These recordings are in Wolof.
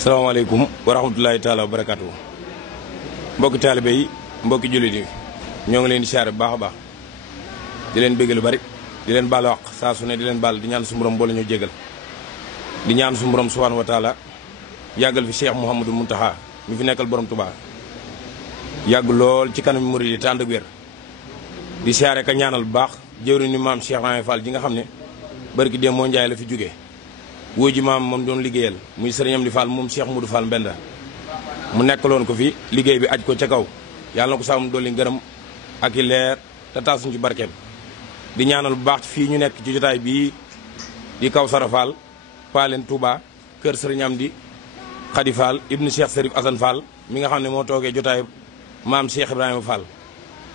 salaamaaleykum wa rahmatulahi taala wa barakaatu. Mbokki taalibe yi mbokki jullit yi ñoo ngi leen di siyaare bu baax a baax di leen bëgg lu bari di leen baal wax saa su ne di leen baal di ñaan suñu borom boole ñu jégal di ñaan suñu borom subhaanahu wa taala yàggal fi Cheikh Mouhamadou Mountakha mi fi nekkal borom Touba yàgg lool ci kanam murid yi te ànd ak wér di siyaare ka ñaanal bu baax jëwriñu maam Cheikh Ibrahima Fall ji nga xam ne barki démb moo njaay la fi jóge wóo ji maam moom doon liggéeyal muy sëriñ Amdi Fall moom Cheikh Moudou Fall Mbenda mu nekkaloon ko fi liggéey bi aj ko ca kaw yàlla na ko sàmm dolli ngërëm ak i leer te taasuñ ci barkeem di ñaanal bu baax fii ñu nekk ci jotaay bii di Kawsara Fall Paaleen Touba kër sëriñ Amdi Khady Fall ibnu Cheikh Serif Assane Fall mi nga xam ne moo toogee jotaay maam Cheikh Ibrahima Fall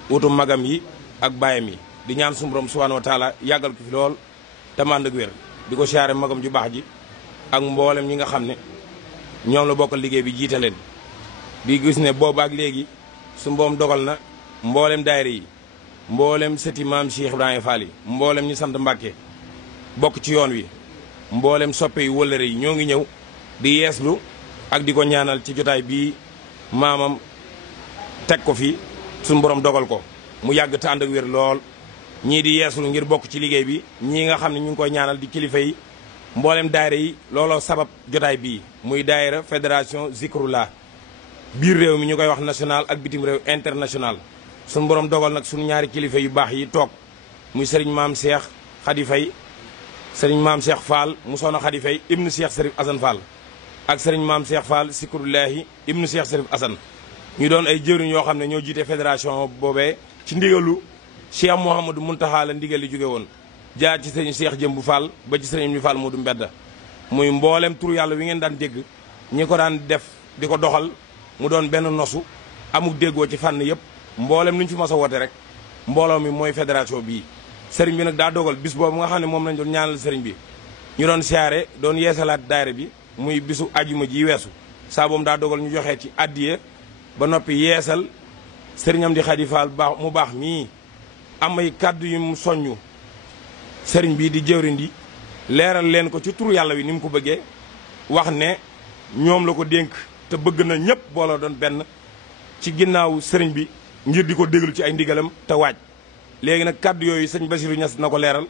utum magam yi ak baayam yi di ñaan suñu borom subhanahu wa taala yàggal ko fi lool te mànd ak wér di ko siyaare magam ju baax ji ak mboolem ñi nga xam ne ñoom la bokkal liggéey bi jiite leen di gis ne boobu ak léegi su mboom dogal na mboolem daayira yi mboolem sëti maam Cheikh Ibrahima Fall yi mboolem ñi sant Mbàkke bokk ci yoon wi mboolem soppe yu wëllëre yi ñoo ngi ñëw di yeeslu ak di ko ñaanal ci jotaay bii maamam teg ko fi suñu borom dogal ko mu yàgg te ànd ak wér lool ñii di yeeslu ngir bokk ci liggéey bi ñii nga xam ne ñu ngi koy ñaanal di kilifa yi mboolem daayira yi looloo sabab jotaay bii muy daayira fédération Zikrullah biir réew mi ñu koy wax national ak bitim réew international suñu borom dogal nag suñu ñaari kilifa yu baax yi toog muy sëriñ maam Cheikh Khady Faye sëriñ maam Cheikh Fall mu soxna Khady Faye ibnu Cheikh Serif Assane Fall ak sëriñ maam Cheikh Fall Zikrullahi ibnu Cheikh Serif Assane ñu doon ay jëriñ yoo xam ne ñoo jiite fédération boobee ci ndigalu Cheikh Mouhamadou Mountakha la ndigal li jóge woon jaar ci sëriñ Cheikh Jëmbu Fall ba ci sëriñ mi Fall Modou Mbedda muy mboolem tur yàlla wi ngeen daan dégg ñi ko daan def di ko doxal mu doon benn nosu amuk déggoo ci fànn yëpp mboolem lu ñu fi mos a woote rek mbooloo mi mooy fédération bii sëriñ bi nag daa dogal bis boobu nga xam ne moom lañ doon ñaanal sëriñ bi ñu doon siyaare doon yeesalaat daayira bi muy bisu ajuma ji weesu saa boobu daa dogal ñu joxee ci addiye ba noppi yeesal sëriñ Amdi Khady Fall baax mu baax mii am ay kàddu yu mu soññu sëriñ bii di jëwriñ di leeral leen ko ci turu yàlla wi ni mu ko bëggee wax ne ñoom la ko dénk te bëgg na ñëpp booloo doon benn ci ginnaaw sëriñ bi ngir di ko déglu ci ay ndigalam te waaj léegi nag kàddu yooyu sëñ Bassirou Niass na ko leeral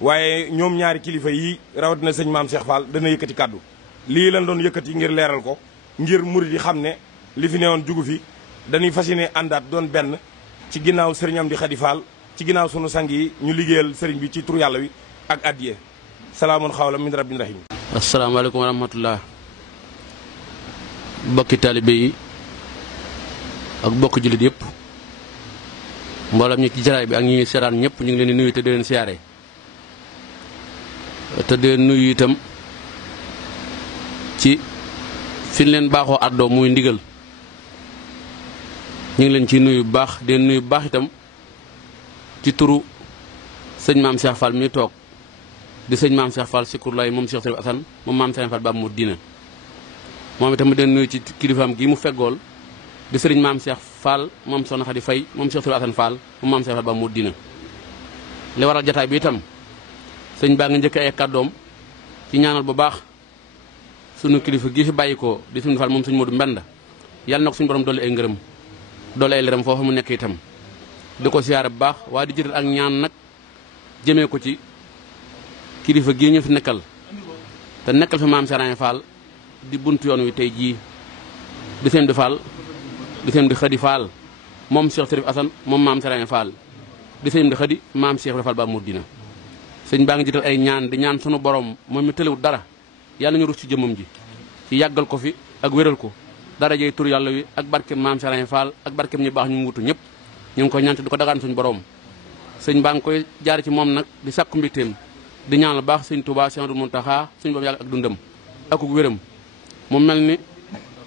waaye ñoom ñaari kilifa yi rawatina sëñ maam Cheikh Fall dana yëkkati kàddu lii lañ doon yëkkati ngir leeral ko ngir murid yi xam ne li fi newoon jugu fi dañuy fas yéene àndaat doon benn ci ginnaaw sëriñ Amdi Khady Fall ci ginnaaw sunu sang yi ñu liggéeyal sëriñ bi ci tur yàlla wi ak addiye salaamun xawla min rabbin rahim. asalaamaaleykum wa rahmatullah bokki taalibe yi ak bokki jullit yëpp mboolem ñi ci jaraay bi ak ñi seetaan ñëpp ñu ngi leen di nuyu te di leen siyaare te di leen nuyu itam ci fi ñu leen baaxoo àddoo muy ndigal ñu ngi leen ci nuyu bu baax di leen nuyu bu baax itam ci turu sëñ maam Cheikh Fall mi toog di sëñ maam Cheikh Fall Zikrullahi moom Cheikh Serif Assane moom maam Cheikh Fall ba mu diina moom itam mu den nuyu ci kilifaam gi mu feggool di sëriñ maam Cheikh Fall moom soxna Khady Faye moom Cheikh Serif Assane Fall moom maam Cheikh Fall ba mu diina li waral jataay bi itam sëñ baa ngi njëkk ay kàddoom ci ñaanal bu baax sunu kilifa gi fi bàyyi ko di sëñ Fall moom sëñ Modou Mbenda yàlla na ko suñu borom dolli ay ngërëm dolli ay leeram foofu mu nekk itam di ko siyaare bu baax waaye di jëtal ak ñaan nag jëmee ko ci kilifa gii ñu fi nekkal te nekkal fi maam Serigne Fall di buntu yoon wi tey jii di seen di Fall di seen di Khady Fall moom Cheikh Serif Assane moom maam Serigne Fall di seen di Khady maam Cheikh Fall ba mu dina sëñ baa ngi jëtal ay ñaan di ñaan sunu borom moom mi tëlewut dara yàlla ñu rus ci jëmmam ji ci yàggal ko fi ak wéral ko dara jey tur yàlla wi ak barkeem maam Serigne Fall ak barkeem ñu baax ñu mu wutu ñëpp ñu ngi koy ñaan te di ko dagaan suñu borom sëñ baa ngi koy jaar ci moom nag di sàkku mbégteem di ñaanal baax sëñ Touba Cheikh Mountakha suñu borom yàgg ak dundam ak wéram mu mel ni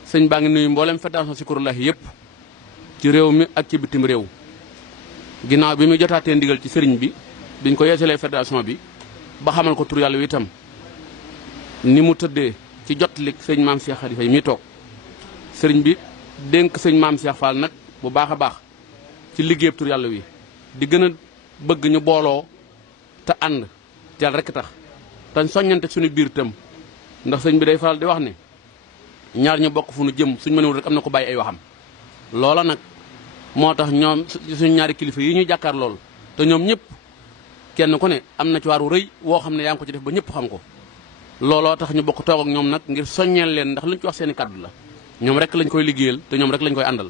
sëñ baa ngi nuyu mboolem fédération Zikrullahi yëpp ci réew mi ak ci bitim réew ginnaaw bi muy jotaatee ndigal ci sëriñ bi biñ ko yeesalee fédération bi ba xamal ko tur yàlla wi itam ni mu tëddee ci jotlik sëñ maam Cheikh Khady Faye mi toog sëriñ bi dénk sëñ maam Cheikh Fall nag bu baax a baax ci liggéeyab tur yàlla wi di gën a bëgg ñu booloo te ànd teel rekk tax te soññante suñu biir itam ndax sëñ bi day faral di wax ne ñaar ñu bokk fu nu jëm suñ mënewul rek am na ko bàyyi ay waxam loola nag moo tax ñoom suñ ñaari kilifa yi ñu jàkkaar lool te ñoom ñëpp kenn ku ne am na ci waaru rëy woo xam ne yaa ngi ko ci def ba ñëpp xam ko looloo tax ñu bokk toog ak ñoom nag ngir soññeel leen ndax luñ ci wax seen i kàddu la ñoom rek lañ koy liggéeyal te ñoom rek lañ koy àndal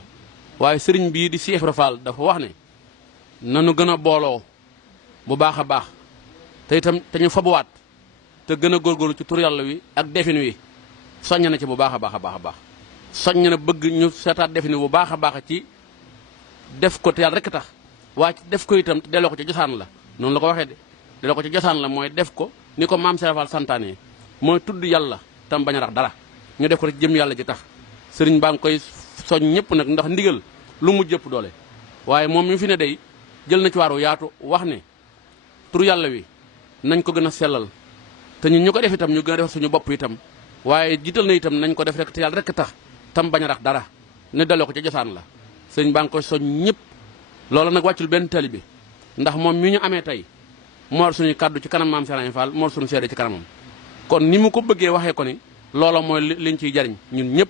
waaye sëriñ bii di Cheikh Ibra Fall dafa wax ne nanu gën a booloo bu baax a baax te itam te ñu fabuwaat te gën a góorgóorlu ci tur yàlla wi ak defin wi soññ na ci bu baax a baax a baax a baax soññ na bëgg ñu seetaat defin wi bu baax a baax ci def ko te yàlla rek tax waaye def ko itam te delloo ko ci josaan la noonu la ko waxee de delloo ko ci josaan la mooy def ko ni ko maam Cheikh Fall santaane mooy tudd yàlla tam bañ a rax dara ñu def ko ci jëm yàlla ji tax sëriñ baa ngi koy soñ ñëpp nag ndax ndigal lu mu jëpp doole waaye moom mi fi ne day jël na ci waaru yaatu wax ne tur yàlla wi nañ ko gën a sellal te ñun ñu ko def itam ñu gën a def suñu bopp itam waaye jiital na itam nañ ko def rek te yàlla rek tax tam bañ a rax dara ne delloo ko ci josaan la sëriñ baa ngi koy soñ ñëpp loola nag wàccul benn tali bi ndax moom mi ñu amee tey moor suñu kàddu ci kanam maam Serigne Fall moor suñu seede ci kanamam kon ni mu ko bëggee waxee ko ni loola mooy liñ ciy jariñ ñun ñëpp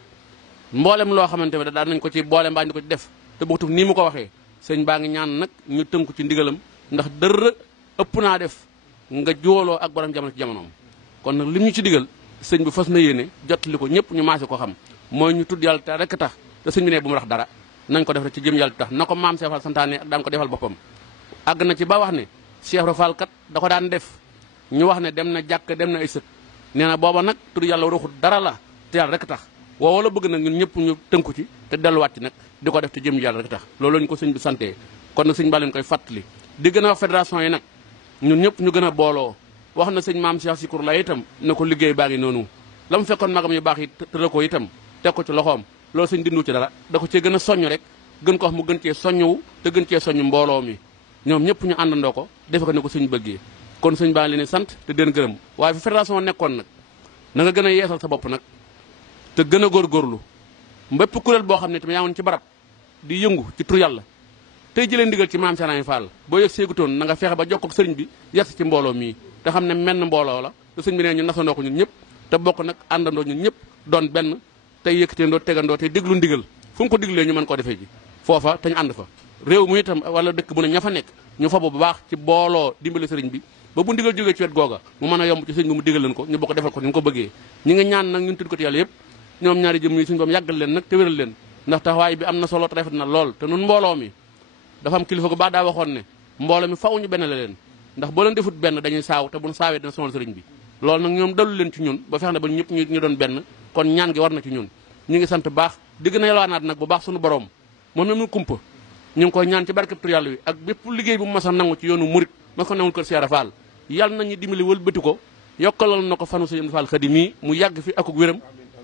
mboolem loo xamante ne daan nañ ko ci boole mbaa ñu ko ci def te bokkut nii mu ko waxee sëñ baa ngi ñaan nag ñu tënku ci ndigalam ndax dër ëpp naa def nga jooloo ak borom jamono ci jamonoom kon nag lim ñu ci digal sëñ bi fas na yéene jottali ko ñëpp ñu maase ko xam mooy ñu tudd yàlla te rek tax te sëñ bi ne bu mu rax dara nañ ko def rek ci jëm yàlla tax na ko maam Cheikh Fall santaane ak daan ko defal boppam àgg na ci ba wax ne Cheikh Ibra Fall kat da ko daan def ñu wax ne dem na jàkk dem na ay sët nee na booba nag tudd yàlla waxut dara la te yàlla rek tax woowa la bëgg nag ñun ñëpp ñu tënku ci te delluwaat ci nag di ko def te jëm yàlla rek tax loolu lañu ko sëñ bi santee kon nag sëñ baa leen koy fàttali di gën a wax fédération yi nag ñun ñëpp ñu gën a booloo wax na sëñ maam Cheikh Sikour la itam na ko liggéey baa ngi noonu la mu fekkoon magam yu baax yi tëral ko itam teg ko ci loxoom loolu sëñ dindu ci dara da ko cee gën a soññ rek gën ko wax mu gën cee soññwu te gën cee soññ mbooloo mi ñoom ñëpp ñu àndandoo ko defe ko ne ko sëñ bëggee kon sëñ baa leen sant te den gërëm waaye fi fédération nekkoon nag na nga gën a yeesal sa bopp nag te gën a góorgóorlu mbépp kuréel boo xam ne tamit yaa woon ci barab di yëngu ci tur yàlla tey jëlee ndigal ci maam Serigne Fall boo yëg seegutoon na nga fexe ba jokkoo ak sëriñ bi yas ci mbooloo mii te xam ne menn mbooloo la te sëñ bi nee ñu nasandoo ko ñun ñëpp te bokk nag àndandoo ñun ñëpp doon benn tey yëkkateendoo tegandoo tey déglu ndigal fu mu ko diglee ñu mën koo defee ji foofa te ñu ànd fa réew mu itam wala dëkk bu ne ña fa nekk ñu fa bu baax ci booloo dimbali sëriñ bi ba bu ndigal jógee ci wet googa mu mën a yomb ci sëriñ bi mu digal leen ko ñu bokk defal ko ni ñu ko bëggee ñi ngi ñaan nag ñun tudd ko ci yàlla yëpp ñoom ñaari jëm yi suñu boom yàggal leen nag te wéral leen ndax taxawaay bi am na solo te rafet na lool te nun mbooloo mi dafa am kilifa gu baax daa waxoon ne mbooloo mi faw ñu benn la leen ndax boo leen defut benn dañuy saaw te buñ saawee dina sonal sëriñ bi loolu nag ñoom dalu leen ci ñun ba fex na ba ñëpp ñu doon benn kon ñaan gi war na ci ñun ñu ngi sant baax di gën a yalwaanaat nag bu baax suñu borom moom même nu kumpa ñu ngi koy ñaan ci barkeb tur yàlla wi ak bépp liggéey bu mu mas a nangu ci yoonu murit ma ko nangul kër Cheikh Ibra Fall yàlla nañu dimbali wëlbati ko yokkalal na ko fanu Sëriñ Fall Xadim yi mu yàgg fi akuk wéram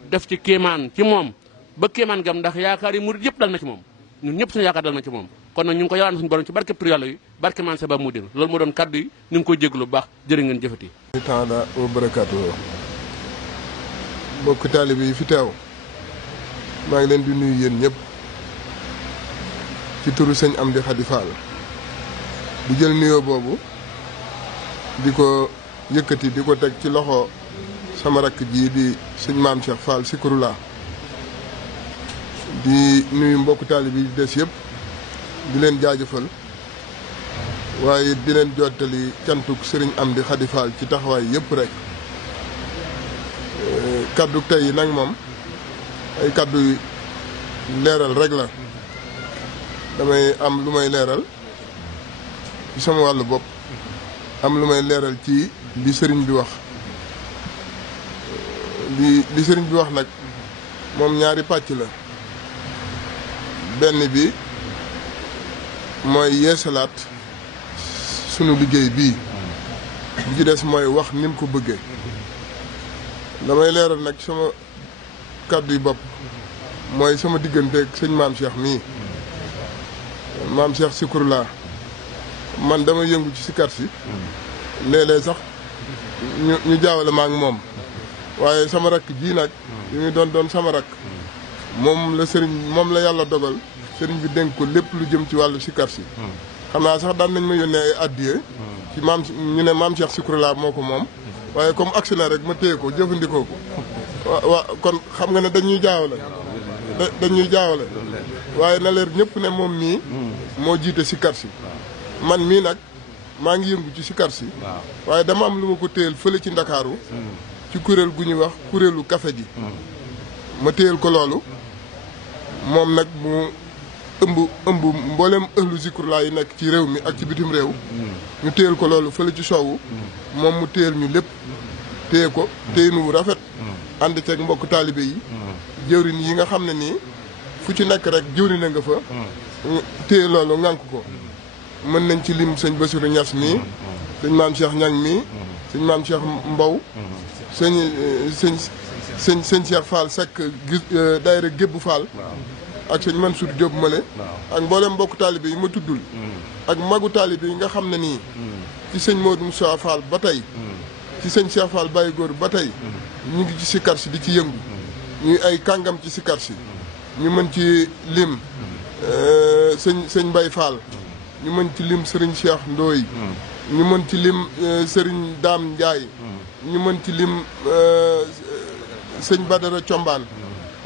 def ci kéemaan ci moom ba kéemaan gam ndax yaakaar yi murit yëpp dal na ci moom ñun ñëpp suñu yaakaar dal na ci moom kon nag ñu ngi ko yàlla suñu borom ci barkeb tur yàlla wi barke man sa ba mu dir loolu moo doon kaddu yi ñu ngi koy jéglu bu baax jërë ngeen jëfati taala wa barakaatu mbokk taalibe yi fi teew maa ngi leen di nuyu yéen ñëpp ci turu sëñ Amdi Khady Fall di jël nuyoo boobu di ko yëkkati di ko teg ci loxo sama rakk ji di sëñ maam Cheikh Fall Sikourula di nuyu mbokk taalibe yi des yëpp di leen jaajëfal waaye di leen jottali cantuk sëriñ Amdi Khady Fall ci taxawaay yëpp rek kaddu tey yi nag moom ay kaddu leeral rek la damay am lu may leeral ci sama wàllu bopp am lu may leeral ci li sëriñ bi wax li sëriñ bi wax nag moom ñaari pàcc la benn bi mooy yeesalaat sunu liggéey bii bi ci des mooy wax ni mu ko bëggee damay leeral nag sama kàddu yi bopp mooy sama diggante ak sëñ maam Cheikh mii maam Cheikh Sikourula man dama yëngu ci sikar si léeg-léeg sax ñu jaawale ma ak moom waaye sama rakk ji nag li muy doon sama rakk moom la yàlla dogal sëriñ bi dénk ko lépp lu jëm ci wàllu sikar si xam naa sax daan nañ ma yónnee ay addiye ci maam ñu ne maam Cheikh Sikourula moo ko moom waaye comme agsi na rek ma téye ko jëfandikoo ko waa kon xam nga ne dañuy jaawale dañuy jaawale waaye na leer ñëpp ne moom mii moo jiite sikar si man mii nag maa ngi yëngu ci sikar si waaye dama am lu ma ko téyel fële ci Ndakaaru ci kuréel gu ñuy wax kuréelu café gi ma téyel ko loolu moom nag mu ëmb mboolem ëhlu zikrulaa yi nekk ci réew mi ak ci bitim réew ñu téyel ko loolu fële ci soowu moom mu téyel ñu lépp téye ko téye nu rafet ànd ceeg mbokk taalibe yi jëwrin yi nga xam ne nii fu ci nekk rek jëwrin a nga fa téye loolu ŋànk ko mën nañ ci lim sëñ Bassirou Niass mii sëñ maam Cheikh Ñang mii sëñ maam Cheikh Mbow sëñ Cheikh Fall Seck daayira Gébbu Fall ak sëñ Mansour Diop Male ak mboolem mbokk taalibe yi ma tuddul ak magu taalibe yi nga xam ne nii ci sëñ Modou Moussa Fall ba tey ci sëñ Cheikh Fall Baye Góor ba tey ñu ngi ci sikar si di ci yëngu ñuy ay kàngam ci sikar si ñu mën ci lim sëñ Mbaye Fall ñu mën ci lim Serigne Cheikh Ndoye ñu mën ci lim Serigne Dame Ndiaye ñu mën ci lim sëñ Badara Combaan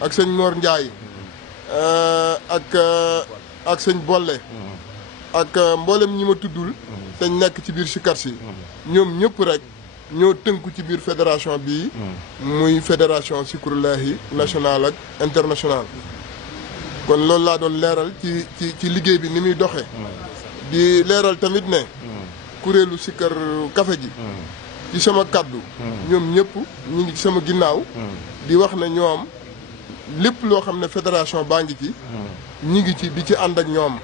ak sëñ Mor Ndiaye ak sëñ Bolle ak mboolem ñi ma tuddul te nekk ci biir sikar si ñoom ñëpp rek ñoo tënku ci biir fédération bii muy fédération Zikrullahi national ak international kon loolu laa doon leeral ci liggéey bi ni muy doxee di leeral tamit ne kuréelu sikkar kafe gi ci sama kaddu ñoom ñëpp ñu ngi ci sama ginnaaw di wax ne ñoom lépp loo xam ne fédération baa ngi ci ñi ngi ci di ci ànd ak ñoom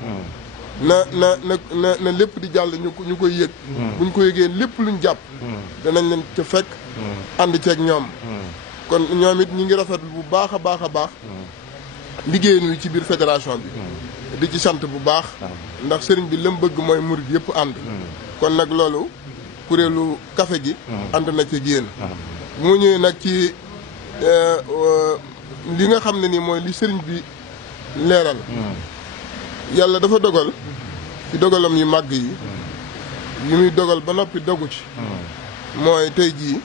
na lépp di jàll ñu koy yëg buñ ko yëgee lépp luñ jàpp danañ leen ca fekk ànd ceeg ñoom kon ñoom it ñi ngi rafetlu bu baax a baax a baax liggéey nuy ci biir fédération bi di ci sant bu baax ndax sëriñ bi lam bëgg mooy murid yëpp ànd kon nag loolu kuréelu café gi ànd na ci yéen bu mu ñëwee nag ci li nga xam ne nii mooy li sëriñ bi leeral yàlla dafa dogal ci dogalam yu màgg yi muy dogal ba noppi dogu ci mooy tey jii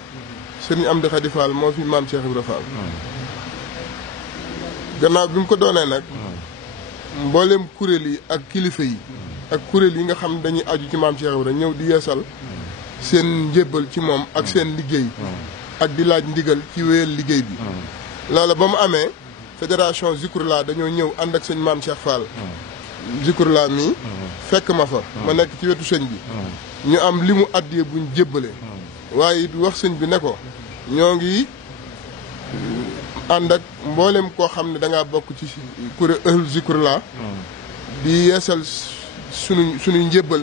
sëriñ Amdi Khady Fall moo fi maam Cheikh Ibra Fall gannaaw bi mu ko doonee nag mboolem kuréel yi ak kilifa yi ak kuréel yi nga xam dañuy aju ci maam Cheikh Ibra ñëw di yeesal seen njébbal ci moom ak seen liggéey ak di laaj ndigal ci wéyal liggéey bi loola ba mu amee fédération Zikrullah dañoo ñëw ànd ak sëñ maam Cheikh Fall Zikrullah mi fekk ma fa ma nekk ci wetu sëñ bi ñu am li mu àddiyee buñ jébbale waaye it wax sëñ bi ne ko ñoo ngi ànd ak mboolem koo xam ne dangaa bokk ci kuréel ëhlu Zikrullah di yeesal suñuy njébbal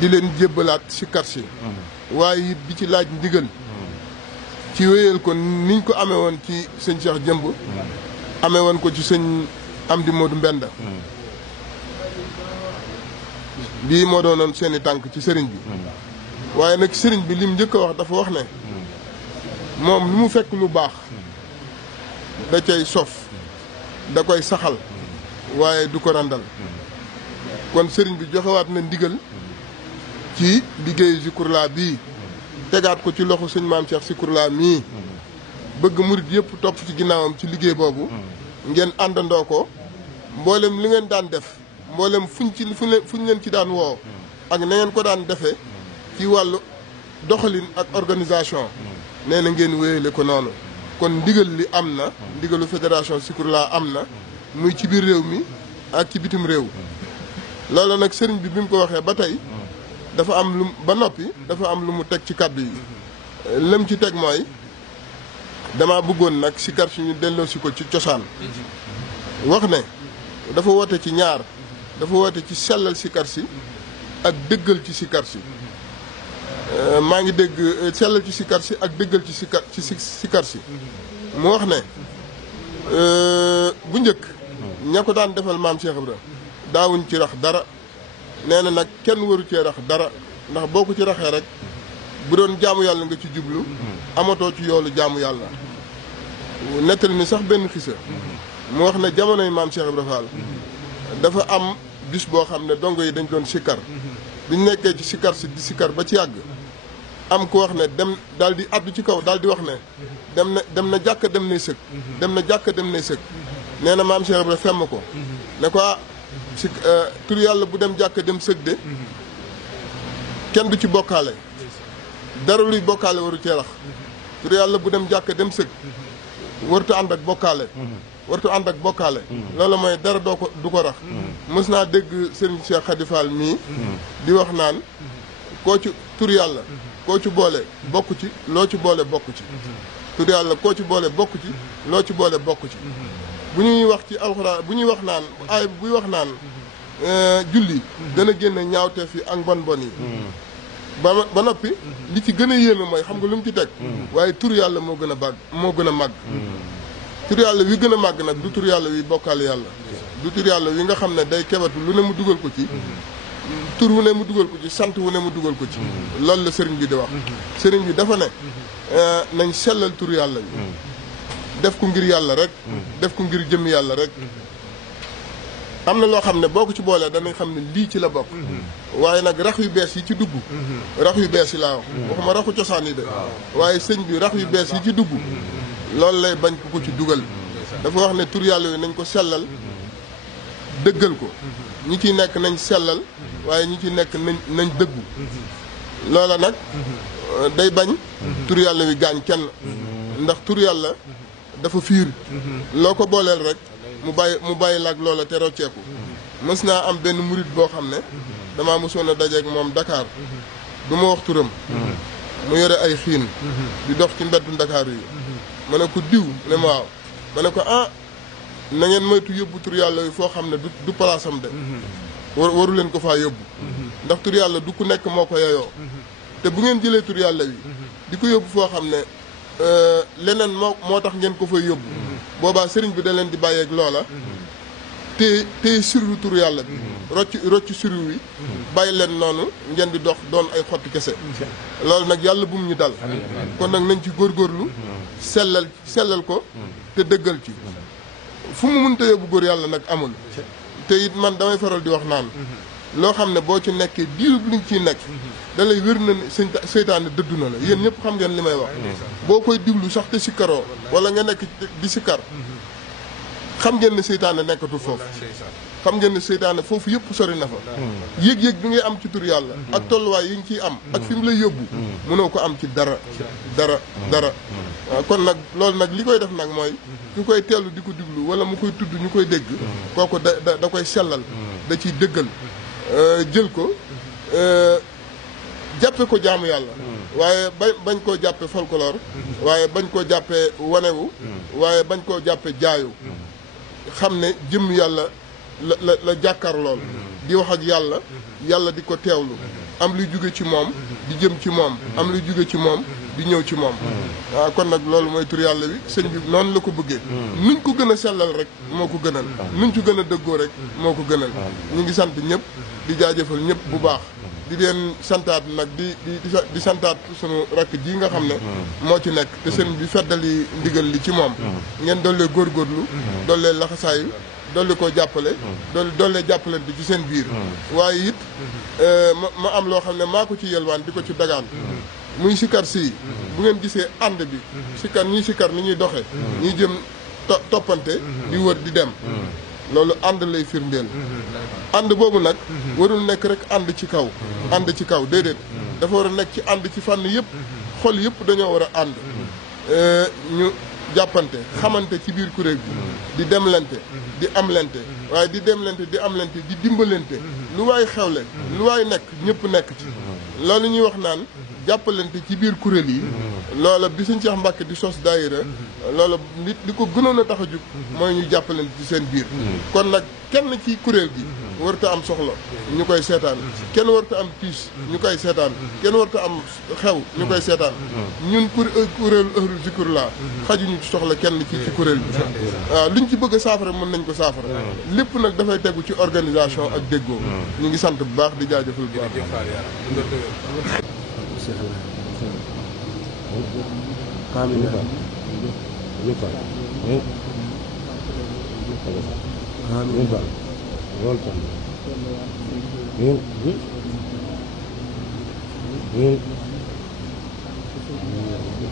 di leen jébbalaat si kar si waaye it di ci laaj ndigal ci wéyal ko niñ ko amee woon ci sëñ Cheikh Jëmb amee woon ko ci sëñ Amdi Modou Mbenda bii moo doonoon seeni tànk ci sëriñ bi waaye nag sëriñ bi lim njëkk a wax dafa wax ne moom lu mu fekk lu baax da cay sof da koy saxal waaye du ko randal kon sëriñ bi joxewaat na ndigal ci liggéeyu Zikrullah bii tegaat ko ci loxo sëñ maam Cheikh Zikrullah mii bëgg murit yëpp topp ci ginnaawam ci liggéey boobu ngeen àndandoo ko mboolem li ngeen daan def mboolem fuñ leen ci daan woo ak na ngeen ko daan defee ci wàllu doxalin ak organisation nee na ngeen wéyale ko noonu kon ndigal li am na ndigalu fédération Zikrullah am na muy ci biir réew mi ak ci bitim réew loolu nag sëriñ bi mu ko waxee ba tey dafa am lu ba noppi dafa am lu mu teg ci kàddu yi lëm ci teg mooy dama bëggoon nag sikar si ñu delloosi ko ci cosaan wax ne dafa woote ci ñaar dafa woote ci sellal sikar si ak dëggal ci sikar si maa ngi dégg sellal ci sikar si ak dëggal ci sikar si mu wax ne bu njëkk ña ko daan defal maam Cheikh Ibra daawuñ ci rax dara nee na nag kenn waru cee rax dara ndax boo ko ci raxee rek bu doon jaamu yàlla nga ci jublu amatoo ci yoolu jaamu yàlla nettali ni sax benn xisa mu wax ne jamonoy maam Cheikh Ibra Fall dafa am bis boo xam ne dongo yi dañ doon sikkar biñ nekkee ci sikkar si di sikkar ba ci yàgg am ku wax ne dem daal di addu ci kaw daal di wax ne dem na jàkk dem nay sëg dem na jàkk dem nay sëg nee na maam Cheikh Ibra femm ko ne ko si tur yàlla bu dem jàkk dem sëg de kenn du ci bokkaale dara luy bokkaale waru cee rax tur yàlla bu dem jàkk dem sëg wartu ànd ak bokkaale wartu ànd ak bokkaale loolu mooy dara du ko rax mës naa dégg sëriñ Cheikh Khady Fall mii di wax naan koo ci tur yàlla koo ci boole bokk ci loo ci boole bokk ci tur yàlla koo ci boole bokk ci loo ci boole bokk ci bu ñuy wax ci alxuraan bu ñuy wax naan ay buy wax naan julli dana génne ñaawteef yi ak bon yi ba noppi li ci gën a yéeme mooy xam nga lu mu ci teg waaye tur yàlla moo gën a màgg tur yàlla wi gën a màgg nag du tur yàlla wi bokkaale yàlla du tur yàlla wi nga xam ne day kebatu lu ne mu dugal ko ci tur wu ne mu dugal ko ci sant wu ne mu dugal ko ci loolu la sëriñ bi di wax sëriñ bi dafa ne nañ sellal tur yàlla wi def ko ngir yàlla rek def ko ngir jëm yàlla rek am na loo xam ne boo ko ci boolee danañ xam ne lii ci la bokk waaye nag rax yu bees yi ci dugg rax yu bees yi laa wax waxuma raxu cosaan yi de waaye sëñ bi rax yu bees yi ci dugg loolu lay bañ ko ci dugal dafa wax ne tur yàlla yi nañ ko sellal dëggal ko ñi ciy nekk nañ sellal waaye ñi ciy nekk nañ dëggu loola nag day bañ tur yàlla wi gaañ kenn ndax tur yàlla dafa fiir loo ko booleel rek mu bàyyi laag loola te rocceeku mës naa am benn murit boo xam ne damaa mosoon a dajeeg moom Dakar du ma wax turam mu yore ay xiin di dox ci mbeddu Dakar yi ma ne ko diw ne ma waaw ma ne ko na ngeen moytu yóbbu tur yàlla yi foo xam ne du palaasam de waru leen ko faa yóbbu ndax tur yàlla du ku nekk moo ko yeyoo te bu ngeen jëlee tur yàlla wi di ko yóbbu foo xam ne leneen moo tax ngeen ko fay yóbbu boobaa sëriñ bi da leen di bàyyeeg loola te sirru tur yàlla bi rocc sirru wi bàyyi leen noonu ngeen di dox doon ay xotti kese loolu nag yàlla bu mu ñu dal kon nag nañ ci góorgóorlu sellal ko te dëggal ci fu mu mënta yóbbu góor yàlla nag amul te it man damay faral di wax naan loo xam ne boo ci nekkee diirub li nga ciy nekk da lay wér na seytaane dëddu na la yéen ñëpp xam ngeen li may wax boo koy diglu sax te sikkaroo wala nga nekk di sikkar xam ngeen ne seytaane nekkatul foofu xam ngeen ne seytaane foofu yëpp sori na fa yëg-yëg bi ngay am ci tur yàlla ak tolluwaay yi nga ciy am ak fi mu lay yóbbu mënoo ko am ci dara waaw kon nag loolu nag li koy def nag mooy ku koy teelu di ko diglu wala mu koy tudd ñu koy dégg kooku da koy sellal da ciy dëggal jël ko jàppe ko jaamu yàlla waaye bañ koo jàppe folklore waaye bañ koo jàppe wanewu waaye bañ koo jàppe jaayu xam ne jëm yàlla la jàkkaar lool di wax ak yàlla di ko teewlu am luy jóge ci moom di jëm ci moom am luy jóge ci moom di ñëw ci moom waaw kon nag loolu mooy tur yàlla wi sëñ bi noonu la ko bëggee nuñ ko gën a sellal rek moo ko gënal nuñ ci gën a dëggoo rek moo ko gënal ñu ngi sant ñëpp di jaajëfal ñëpp bu baax di leen santaat nag di santaat sunu rakk ji nga xam ne moo ci nekk te sëñ bi feddali ndigal li ci moom ngeen dollee góorgóorlu dollee laxasaayu dolli ko jàppale dollee jàppalante ci seen biir waaye it ma am loo xam ne maa ko ci yelwaan di ko ci dagaan muy sikar si bu ngeen gisee ànd bi sikar ñii sikar ni ñuy doxee ñuy jëm toppante di wër di dem loolu ànd lay firndeel ànd boobu nag warul nekk rek ànd ci kaw déedéet dafa war a nekk ci ànd ci fànn yëpp xol yëpp dañoo war a ànd ñu jàppante xamante ci biir kuréel bi di demlante di amlante waaye di demlante di amlante di dimbalante lu waay xewle lu waay nekk ñëpp nekk ci loolu ñuy wax naan jàppalante ci biir kuréel yi loola bi Sëñ Cheikh Mbacke di sos daayira loola li ko gënoon a tax a jug mooy ñu jàppalante ci seen biir kon nag kenn ci kuréel gi warta am soxla ñu koy seetaan kenn warta am tiis ñu koy seetaan kenn warta am xew ñu koy seetaan ñun kuréelu Ahlu Zikr laa xajuñu ci soxla kenn ci kuréel bi waaw luñ ci bëgg a saafara mën nañ ko saafara lépp nag dafay tegu ci organisation ak déggoo ñu ngi sant bu baax di jaajëfal bu baax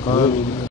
amiin